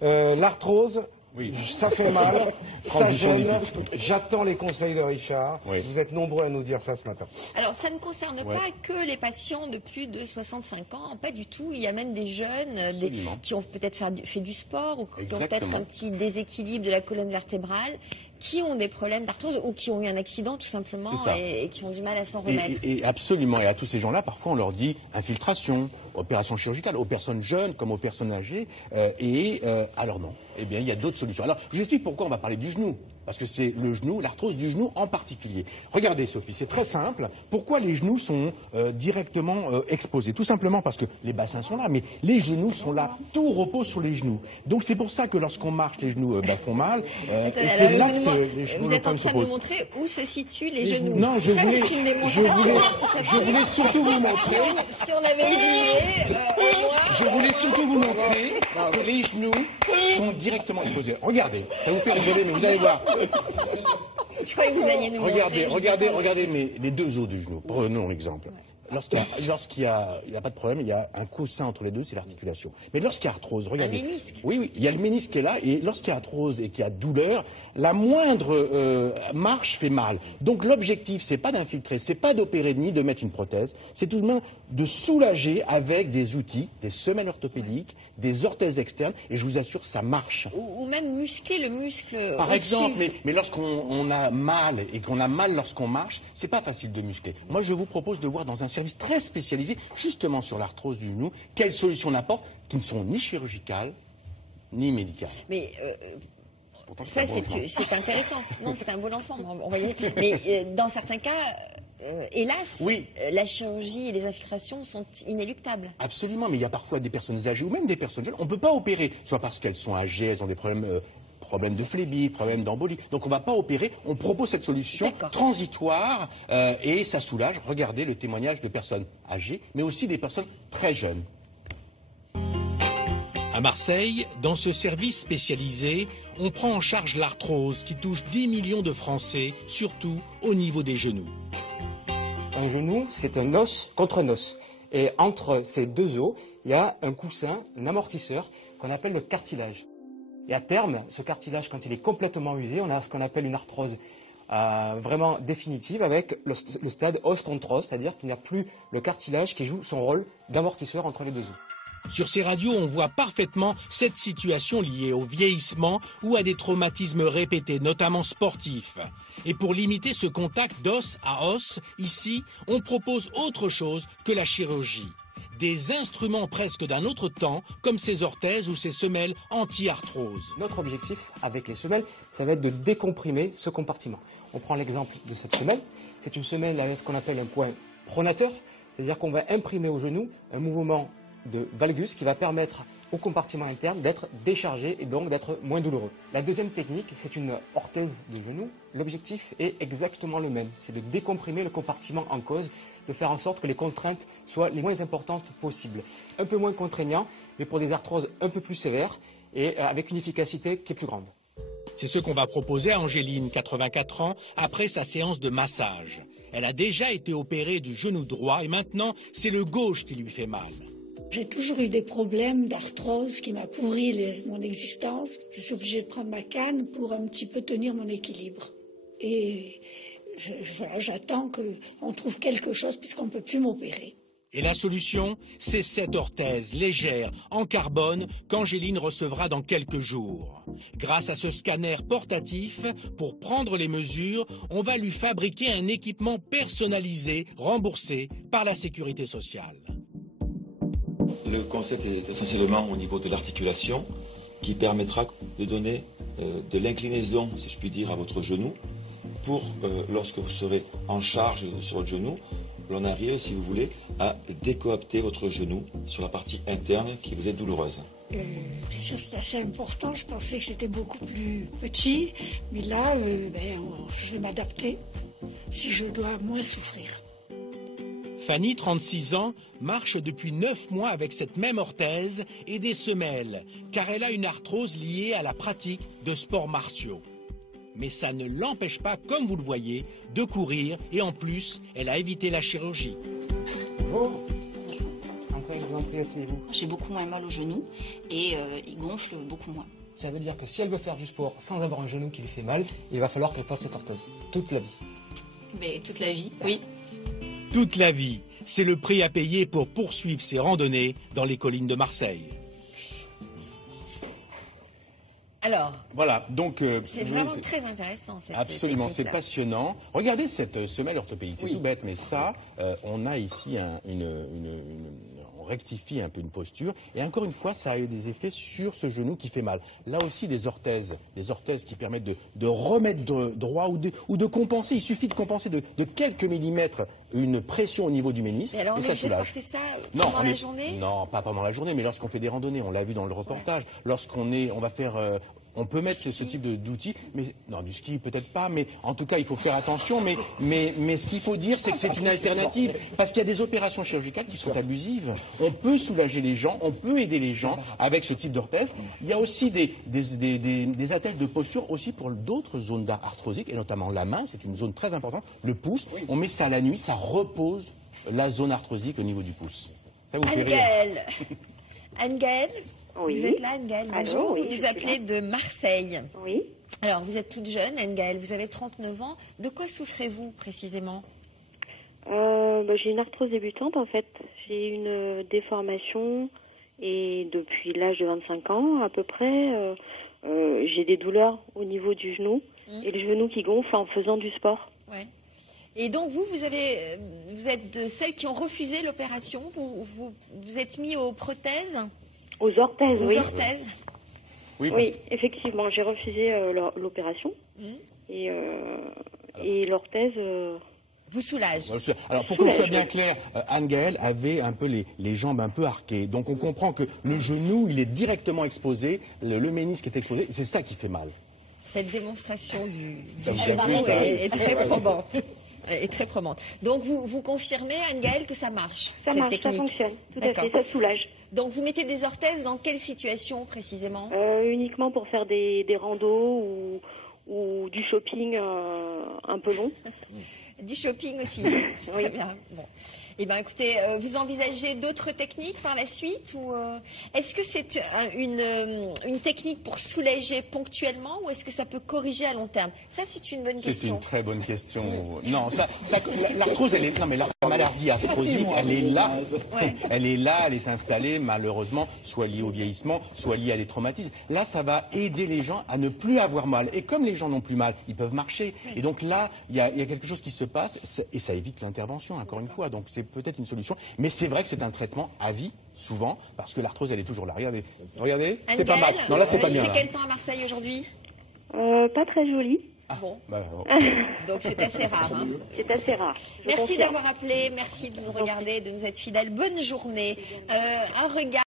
L'arthrose, oui. Ça fait mal, ça gêne. J'attends les conseils de Richard. Oui. Vous êtes nombreux à nous dire ça ce matin. Alors, ça ne concerne pas que les patients de plus de 65 ans, pas du tout. Il y a même des jeunes qui ont peut-être fait du sport ou qui ont peut-être un petit déséquilibre de la colonne vertébrale, qui ont des problèmes d'arthrose ou qui ont eu un accident tout simplement et qui ont du mal à s'en remettre. Et absolument. Et à tous ces gens-là, parfois, on leur dit infiltration, opération chirurgicale, aux personnes jeunes comme aux personnes âgées. Alors non. Eh bien, il y a d'autres solutions. Alors, je vous explique pourquoi on va parler du genou. Parce que c'est le genou, l'arthrose du genou en particulier. Regardez, Sophie, c'est très simple. Pourquoi les genoux sont directement exposés? Tout simplement parce que les bassins sont là, mais les genoux sont là. Tout repose sur les genoux. Donc, c'est pour ça que lorsqu'on marche, les genoux font mal. Et c'est là que les genoux, vous êtes en train de nous montrer où se situent les genoux. Non, ça, c'est une démonstration. Je voulais surtout vous montrer. Si on avait oublié, je voulais surtout vous montrer que les genoux sont directement exposés. Regardez, ça vous fait rigoler, mais vous allez voir. Je croyais que vous alliez nous montrer. Regardez les deux os du genou. Prenons l'exemple. Lorsqu'il y a pas de problème, il y a un coussin entre les deux, c'est l'articulation. Mais lorsqu'il y a arthrose, regardez. Un ménisque. Oui, il y a le ménisque qui est là, et lorsqu'il y a arthrose et qu'il y a douleur, la moindre marche fait mal. Donc l'objectif, c'est pas d'infiltrer, c'est pas d'opérer ni de mettre une prothèse, c'est tout de même de soulager avec des outils, des semelles orthopédiques, des orthèses externes, et je vous assure, ça marche. Ou même muscler le muscle. Par exemple, mais lorsqu'on a mal et qu'on a mal lorsqu'on marche, c'est pas facile de muscler. Moi, je vous propose de voir dans un service très spécialisé, justement sur l'arthrose du genou, quelles solutions on apporte, qui ne sont ni chirurgicales, ni médicales. Mais ça, c'est intéressant. Non, c'est un beau lancement. Mais dans certains cas, hélas, la chirurgie et les infiltrations sont inéluctables. Absolument, mais il y a parfois des personnes âgées ou même des personnes jeunes. On ne peut pas opérer, soit parce qu'elles sont âgées, elles ont des problèmes de phlébite, problèmes d'embolie. Donc on ne va pas opérer, on propose cette solution transitoire et ça soulage. Regardez le témoignage de personnes âgées, mais aussi des personnes très jeunes. À Marseille, dans ce service spécialisé, on prend en charge l'arthrose qui touche 10 millions de Français, surtout au niveau des genoux. Un genou, c'est un os contre un os. Et entre ces deux os, il y a un coussin, un amortisseur qu'on appelle le cartilage. Et à terme, ce cartilage, quand il est complètement usé, on a ce qu'on appelle une arthrose vraiment définitive avec le stade os contre os, c'est-à-dire qu'il n'y a plus le cartilage qui joue son rôle d'amortisseur entre les deux os. Sur ces radios, on voit parfaitement cette situation liée au vieillissement ou à des traumatismes répétés, notamment sportifs. Et pour limiter ce contact d'os à os, ici, on propose autre chose que la chirurgie. Des instruments presque d'un autre temps, comme ces orthèses ou ces semelles anti-arthrose. Notre objectif avec les semelles, ça va être de décomprimer ce compartiment. On prend l'exemple de cette semelle. C'est une semelle avec ce qu'on appelle un point pronateur, c'est-à-dire qu'on va imprimer au genou un mouvement de valgus qui va permettre au compartiment interne d'être déchargé et donc d'être moins douloureux. La deuxième technique, c'est une orthèse de genou. L'objectif est exactement le même, c'est de décomprimer le compartiment en cause, de faire en sorte que les contraintes soient les moins importantes possibles. Un peu moins contraignant, mais pour des arthroses un peu plus sévères et avec une efficacité qui est plus grande. C'est ce qu'on va proposer à Angéline, 84 ans, après sa séance de massage. Elle a déjà été opérée du genou droit et maintenant, c'est le gauche qui lui fait mal. J'ai toujours eu des problèmes d'arthrose qui m'a pourri mon existence. Je suis obligée de prendre ma canne pour un petit peu tenir mon équilibre. Et j'attends qu'on trouve quelque chose puisqu'on ne peut plus m'opérer. Et la solution, c'est cette orthèse légère en carbone qu'Angéline recevra dans quelques jours. Grâce à ce scanner portatif, pour prendre les mesures, on va lui fabriquer un équipement personnalisé, remboursé par la Sécurité sociale. Le concept est essentiellement au niveau de l'articulation qui permettra de donner de l'inclinaison, si je puis dire, à votre genou pour, lorsque vous serez en charge sur votre genou, l'on arrive, si vous voulez, à décoapter votre genou sur la partie interne qui vous est douloureuse. Bien sûr, c'est assez important. Je pensais que c'était beaucoup plus petit, mais là, je vais m'adapter si je dois moins souffrir. Fanny, 36 ans, marche depuis 9 mois avec cette même orthèse et des semelles, car elle a une arthrose liée à la pratique de sports martiaux. Mais ça ne l'empêche pas, comme vous le voyez, de courir et en plus, elle a évité la chirurgie. Bonjour. Montrez un exemple, asseyez-vous. J'ai beaucoup moins mal au genou et il gonfle beaucoup moins. Ça veut dire que si elle veut faire du sport sans avoir un genou qui lui fait mal, il va falloir qu'elle porte cette orthèse toute la vie. Mais toute la vie, oui. Toute la vie, c'est le prix à payer pour poursuivre ses randonnées dans les collines de Marseille. Alors, voilà, donc c'est vraiment très intéressant cette absolument, c'est passionnant. Regardez cette semelle orthopédique, c'est tout bête, mais ça, on a ici on rectifie un peu une posture, et encore une fois, ça a eu des effets sur ce genou qui fait mal. Là aussi, des orthèses qui permettent de remettre droit ou de compenser. Il suffit de compenser de quelques millimètres une pression au niveau du ménisque, mais alors, et ça soulage. Porter ça pendant la journée ? Non, pas pendant la journée, mais lorsqu'on fait des randonnées, on l'a vu dans le reportage. On va faire on peut mettre ce type d'outils, mais non, du ski peut-être pas, mais en tout cas il faut faire attention. Mais ce qu'il faut dire, c'est que c'est une alternative, parce qu'il y a des opérations chirurgicales qui sont abusives. On peut soulager les gens, on peut aider les gens avec ce type d'orthèse. Il y a aussi des attelles de posture aussi pour d'autres zones arthrosiques, et notamment la main, c'est une zone très importante. Le pouce, on met ça la nuit, ça repose la zone arthrosique au niveau du pouce. Ça vous fait rire. Anne-Gaëlle, oui. Vous êtes là, Anne-Gaëlle, bonjour. Oui, vous nous appelez de Marseille. Oui. Alors, vous êtes toute jeune, Anne-Gaëlle, vous avez 39 ans. De quoi souffrez-vous précisément ? J'ai une arthrose débutante, en fait. J'ai une déformation et depuis l'âge de 25 ans, à peu près, j'ai des douleurs au niveau du genou et le genou qui gonfle en faisant du sport. Ouais. Et donc, vous êtes de celles qui ont refusé l'opération. Vous êtes mis aux prothèses ? Aux orthèses, oui. Aux orthèses. Oui, effectivement, j'ai refusé l'opération et l'orthèse. Vous soulage. Alors pour qu'on soit bien clair, Anne-Gaëlle avait un peu les jambes un peu arquées, donc on comprend que le genou il est directement exposé, le ménisque est exposé, c'est ça qui fait mal. Cette démonstration du genou est très probante. Est très probante. Donc vous confirmez, Anne-Gaëlle, que ça marche, ça cette marche, technique. ça fonctionne, tout à fait, ça soulage. Donc vous mettez des orthèses dans quelle situation précisément ? Uniquement pour faire des randos ou du shopping un peu long. Du shopping aussi, très bien. Bon. Eh bien, écoutez, vous envisagez d'autres techniques par la suite ou est-ce que c'est une technique pour soulager ponctuellement ou est-ce que ça peut corriger à long terme ? Ça, c'est une bonne question. C'est une très bonne question. Non, l'arthrose, la maladie arthrosique, elle est là. Ouais. Elle est là, elle est installée, malheureusement, soit liée au vieillissement, soit liée à des traumatismes. Là, ça va aider les gens à ne plus avoir mal. Et comme les gens n'ont plus mal, ils peuvent marcher. Oui. Et donc là, il y a quelque chose qui se passe et ça évite l'intervention, encore une fois. Donc c'est peut-être une solution. Mais c'est vrai que c'est un traitement à vie, souvent, parce que l'arthrose, elle est toujours là. Regardez, c'est pas mal. Non, là, c'est pas bien. Il fait quel temps à Marseille aujourd'hui ? Pas très joli. Bon. Donc c'est assez rare. Hein. C'est assez rare. Merci d'avoir appelé, merci de nous regarder, de nous être fidèles. Bonne journée. Un regard.